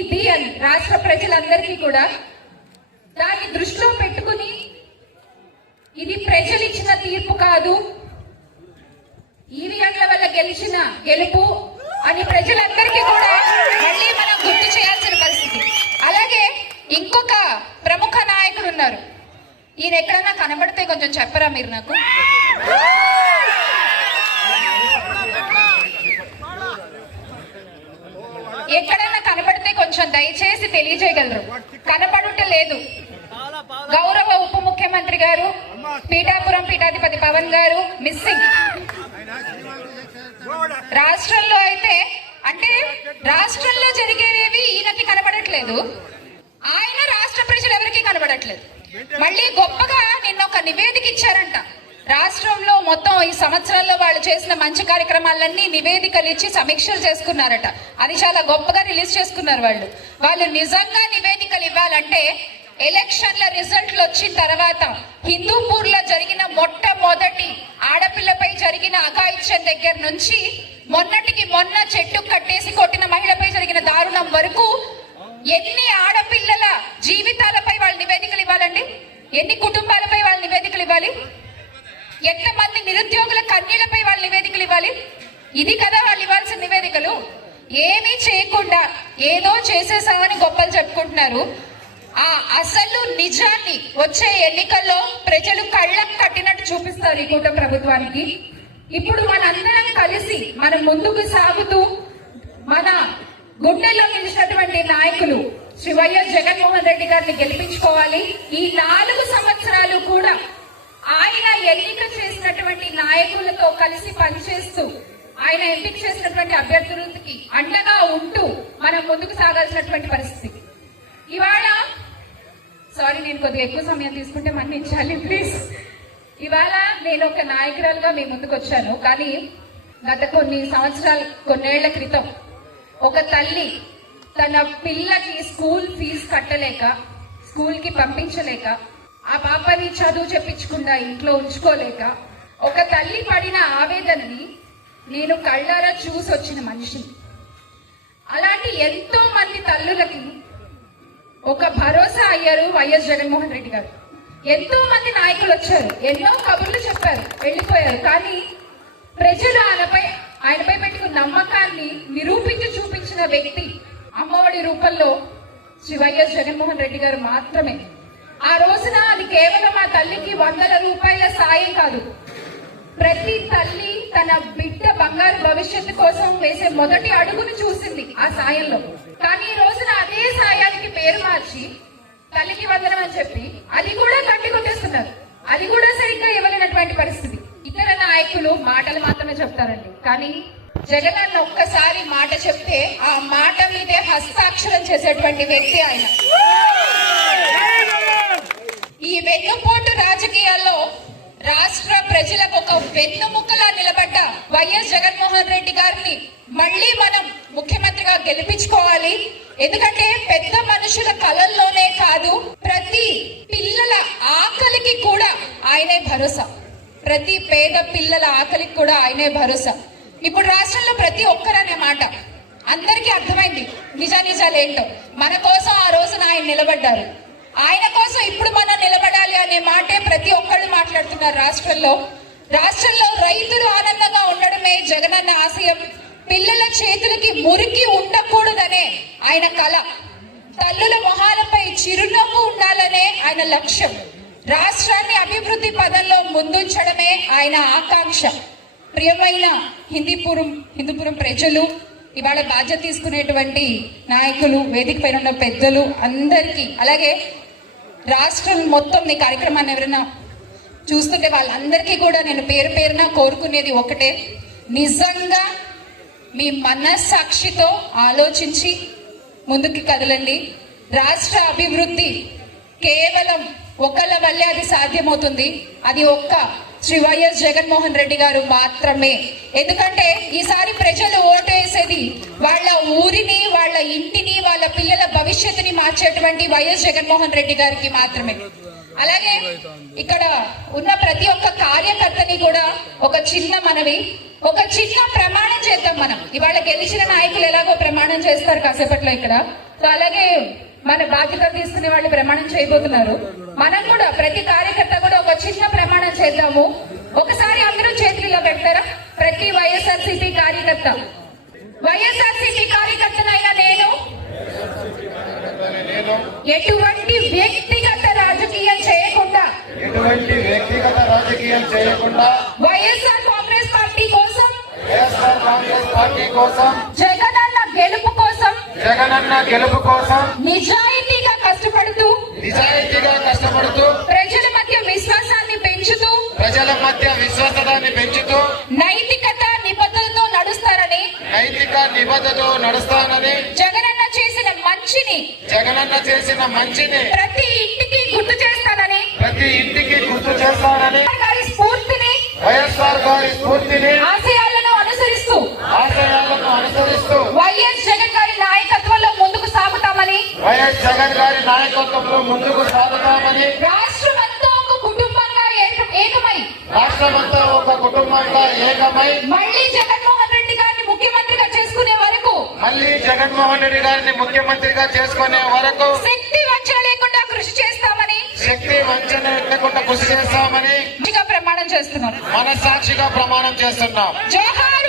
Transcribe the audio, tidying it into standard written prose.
ఇది అని రాష్ట్ర ప్రజలందరికీ కూడా దాన్ని దృష్టిలో పెట్టుకుని ఇది ప్రజలు ఇచ్చిన తీర్పు కాదు, ఈవీఎంల వల్ల గెలిచిన గెలుపు అని ప్రజలందరికీ కూడా మళ్ళీ మనం గుర్తు చేయాల్సిన పరిస్థితి. అలాగే ఇంకొక ప్రముఖ నాయకుడు ఉన్నారు, ఈయన ఎక్కడన్నా కనబడితే కొంచెం చెప్పరా మీరు నాకు? ఎక్కడన్నా కనబడితే కొంచెం దయచేసి తెలియజేయగలరు. కనపడటలేదు. గౌరవ ఉప ముఖ్యమంత్రి గారు, పీఠాపురం పీఠాధిపతి పవన్ గారు మిస్సింగ్. రాష్ట్రంలో అయితే అంటే రాష్ట్రంలో జరిగేవి ఈయనకి కనబడట్లేదు, ఆయన రాష్ట్ర ప్రజలు ఎవరికి కనబడట్లేదు. మళ్ళీ గొప్పగా నిన్న ఒక నివేదిక ఇచ్చారంట. రాష్ట్రంలో మొత్తం ఈ సంవత్సరాల్లో వాళ్ళు చేసిన మంచి కార్యక్రమాలన్నీ నివేదికలు ఇచ్చి సమీక్షలు చేసుకున్నారట. అది చాలా గొప్పగా రిలీజ్ చేసుకున్నారు. వాళ్ళు నిజంగా నివేదికలు ఇవ్వాలంటే ఎలక్షన్ల రిజల్ట్లు వచ్చిన తర్వాత హిందూపూర్ లో జరిగిన మొట్టమొదటి ఆడపిల్లపై జరిగిన అఘాయిత్యం దగ్గర నుంచి మొన్నటికి మొన్న చెట్టు కట్టేసి కొట్టిన మహిళపై జరిగిన దారుణం వరకు ఎన్ని ఆడపిల్లల జీవితాలపై వాళ్ళు నివేదికలు ఇవ్వాలండి? ఎన్ని కుటుంబాలపై వాళ్ళు నివేదికలు ఇవ్వాలి? ఎంతమంది నిరుద్యోగుల కన్నీళ్లపై వాళ్ళు నివేదికలు ఇవ్వాలి? ఇది కదా వాళ్ళు ఇవ్వాల్సిన నివేదికలు. ఏమీ చేయకుండా ఏదో చేసేసామని గొప్పలు చెప్పుకుంటున్నారు. ఆ అసలు నిజాన్ని వచ్చే ఎన్నికల్లో ప్రజలు కళ్ళకు కట్టినట్టు చూపిస్తారు ఈ కూటమి ప్రభుత్వానికి. ఇప్పుడు మనందరం కలిసి మనం ముందుకు సాగుతూ మన గుండెల్లో నిలిచినటువంటి నాయకులు శ్రీ వైఎస్ జగన్మోహన్ రెడ్డి గారిని గెలిపించుకోవాలి. ఈ 4 సంవత్సరాలు కూడా ఆయన ఎన్నిక చేసినటువంటి నాయకులతో కలిసి పనిచేస్తూ ఆయన ఎంపిక చేసినటువంటి అభ్యర్థులకి అండగా ఉంటూ మనం ముందుకు సాగాల్సినటువంటి పరిస్థితి. ఇవాళ నేను కొద్దిగా ఎక్కువ సమయం తీసుకుంటే మన్నించాలి ప్లీజ్. ఇవాళ నేను ఒక నాయకురాలుగా మీ ముందుకు వచ్చాను. కానీ గత కొన్నేళ్ల క్రితం ఒక తల్లి తన పిల్లకి స్కూల్ ఫీజు కట్టలేక, స్కూల్ కి పంపించలేక, ఆ పాపని చదువు చెప్పించకుండా ఇంట్లో ఉంచుకోలేక ఒక తల్లి పడిన ఆవేదనని నేను కళ్ళారా చూసి వచ్చిన మనిషిని. అలాంటి ఎంతో మంది తల్లులకి ఒక భరోసా అయ్యారు వైఎస్ జగన్మోహన్ రెడ్డి గారు. ఎంతో మంది నాయకులు వచ్చారు, ఎన్నో కబుర్లు చెప్పారు, వెళ్ళిపోయారు. కానీ ప్రజలు ఆయనపై పెట్టుకున్న నమ్మకాన్ని నిరూపించి చూపించిన వ్యక్తి అమ్మఒడి రూపంలో శ్రీ వైఎస్ జగన్మోహన్ రెడ్డి గారు మాత్రమే. ఆ రోజున అది కేవలం ఆ తల్లికి 100 రూపాయల సాయం కాదు, ప్రతి తల్లి తన బిడ్డ బంగారు భవిష్యత్తు కోసం వేసే మొదటి అడుగును చూసింది ఆ సాయంలో. కానీ ఈ రోజున అదే సాయానికి పేరు మార్చి తల్లికి వందనం అని చెప్పి అది కూడా కట్టి కొట్టేస్తున్నారు. అది కూడా సరిగ్గా ఇవ్వలేనటువంటి పరిస్థితి. ఇతర నాయకులు మాటలు మాత్రమే చెప్తారండి, కానీ జగన్ అన్న ఒక్కసారి మాట చెప్తే ఆ మాట మీదే హస్తాక్షరం చేసేటువంటి వ్యక్తి ఆయన. ఈ వెన్నుపోటు రాజకీయాల్లో రాష్ట్ర ప్రజలకు ఒక వెన్నుముక్కలా నిలబడ్డ వైఎస్ జగన్మోహన్ రెడ్డి గారిని మళ్ళీ మనం ముఖ్యమంత్రిగా గెలిపించుకోవాలి. ఎందుకంటే పెద్ద మనుషుల కళల్లోనే కాదు, ప్రతి పిల్లల ఆకలికి కూడా ఆయనే భరోసా. ప్రతి పేద పిల్లల ఆకలికి కూడా ఆయనే భరోసా. ఇప్పుడు రాష్ట్రంలో ప్రతి ఒక్కరనే మాట అందరికీ అర్థమైంది, నిజాలేంటో. మన కోసం ఆ రోజున ఆయన నిలబడ్డారు, ఆయన కోసం ఇప్పుడు మనం నిలబడాలి అనే మాటే ప్రతి ఒక్కళ్ళు మాట్లాడుతున్నారు రాష్ట్రంలో రైతులు ఆనందంగా ఉండడమే జగనన్న ఆశయం. పిల్లల చేతులకి మురికి ఉండకూడదనే ఆయన కళ, తల్లుల మొహాలపై చిరునవ్వు ఉండాలనే ఆయన లక్ష్యం, రాష్ట్రాన్ని అభివృద్ధి పదంలో ముందుంచడమే ఆయన ఆకాంక్ష. ప్రియమైన హిందూపురం ప్రజలు, ఇవాళ బాధ్యత తీసుకునేటువంటి నాయకులు, వేదిక పైన ఉన్న పెద్దలు అందరికీ, అలాగే రాష్ట్రం మొత్తం ఈ కార్యక్రమాన్ని ఎవరైనా చూస్తుంటే వాళ్ళందరికీ కూడా నేను పేరు పేరున కోరుకునేది ఒకటే, నిజంగా మీ మనస్సాక్షితో ఆలోచించి ముందుకు కదలండి. రాష్ట్ర అభివృద్ధి కేవలం ఒకళ్ళ వల్లే అది సాధ్యమవుతుంది, అది ఒక్క శ్రీ వైఎస్ జగన్మోహన్ రెడ్డి గారు మాత్రమే. ఎందుకంటే ఈసారి ప్రజలు ఓటేసేది వాళ్ళ ఊరిని, వాళ్ళ ఇంటిని, వాళ్ళ పిల్లల భవిష్యత్తుని మార్చేటువంటి వైఎస్ జగన్మోహన్ రెడ్డి గారికి మాత్రమే. అలాగే ఇక్కడ ఉన్న ప్రతి ఒక్క కార్యకర్తని కూడా ఒక చిన్న మనవి, ఒక చిన్న ప్రమాణం చేద్దాం మనం. ఇవాళ గెలిచిన నాయకులు ఎలాగో ప్రమాణం చేస్తారు కాసేపట్లో ఇక్కడ. సో అలాగే మన బాధ్యత తీసుకునే వాళ్ళు ప్రమాణం చేయబోతున్నారు. మనం కూడా ప్రతి కార్యకర్త కూడా ఒక చిన్న ప్రమాణం చేద్దాము. ఒకసారి అందరూ చేతుల్లో పెడతారా? ప్రతి వైఎస్ఆర్సీపీ కార్యకర్త, వైఎస్ఆర్సీపీ కార్యకర్తనైనా నేను ఎటువంటి వ్యక్తిగత రాజకీయం చేయకుండా వైఎస్ఆర్ కాంగ్రెస్ పార్టీ కోసం జగనన్న గెలుపు కోసం నిజాయితీగా కష్టపడుతూ ప్రజల మధ్య విశ్వాసాన్ని పెంచుతూ నైతిక నిబద్ధతతో నడుస్తానని జగనన్న చేసిన మంచిని ప్రతి ఇంటికి గుర్తు చేస్తానని వైఎస్ఆర్ గారి స్ఫూర్తిని ఆశయాలను అనుసరిస్తూ వైఎస్ జగన్ గారి నాయకత్వంలో ముందుకు సాగుతామని రాష్ట్రమంతా ఒక కుటుంబంగా ఏకమై మళ్ళీ జగన్మోహన్ రెడ్డి గారిని ముఖ్యమంత్రిగా చేసుకునే వరకు శక్తి వంచన లేకుండా కృషి చేస్తామని ప్రమాణం చేస్తున్నాం. మనసాక్షిగా ప్రమాణం చేస్తున్నాం. జోహార్